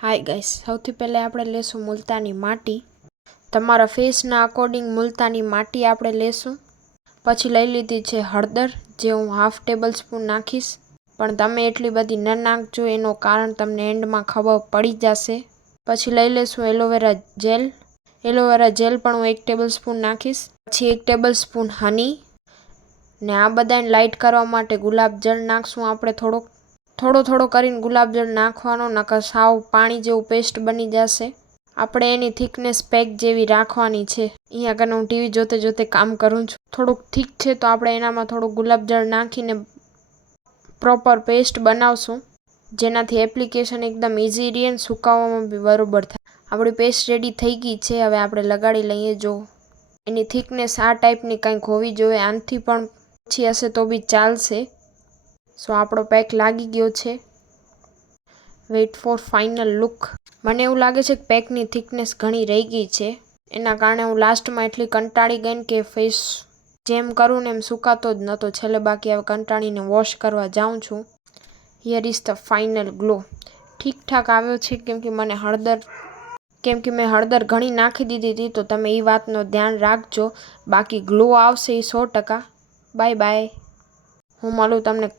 Hi guys, સૌથી પહેલાં આપણે લેશું મુલતાની માટી. તમારા ફેસના અકોર્ડિંગ મુલતાની માટી આપણે લેશું. પછી લઈ લીધી છે હળદર, જે હું હાફ ટેબલ સ્પૂન નાખીશ. પણ તમે એટલી બધી ન નાખજો, એનું કારણ તમને એન્ડમાં ખબર પડી જશે. પછી લઈ લેશું એલોવેરા જેલ. એલોવેરા જેલ પણ હું 1 ટેબલ સ્પૂન નાખીશ. પછી 1 ટેબલ સ્પૂન હની. ને આ બધાને લાઇટ કરવા માટે ગુલાબજળ નાખશું આપણે થોડો કરીને ગુલાબજળ નાખવાનો, નકર સાવ પાણી જેવું પેસ્ટ બની જશે. આપણે એની થિકનેસ પેક જેવી રાખવાની છે. અહીંયા કને હું ટીવી જોતે કામ કરું છું. થોડુંક થીક છે તો આપણે એનામાં થોડું ગુલાબજળ નાખીને પ્રોપર પેસ્ટ બનાવશું, જેનાથી એપ્લિકેશન એકદમ ઇઝી રહે અને સુકાવવામાં બી બરોબર થાય. આપણી પેસ્ટ રેડી થઈ ગઈ છે. હવે આપણે લગાડી લઈએ. જો એની થિકનેસ આ ટાઈપની કંઈક હોવી જોઈએ. આનાથી પણ ઓછી હશે તો બી ચાલશે. સો આપણો પેક લાગી ગયો છે. Weight four final look. મને એવું લાગે છે કે પેકની થિકનેસ ઘણી રહી ગઈ છે. એના કારણે હું લાસ્ટમાં એટલી કંટાળી ગઈ કે ફેસ જેમ કરું ને એમ સુકાતો જ નહોતો. છેલ્લે બાકી હવે કંટાળીને વોશ કરવા જાઉં છું. Here is the final glow. ઠીકઠાક આવ્યો છે, કેમ કે મેં હળદર ઘણી નાખી દીધી હતી, તો તમે એ વાતનો ધ્યાન રાખજો. બાકી ગ્લો આવશે એ 100%. Bye bye. હું મળું તમને.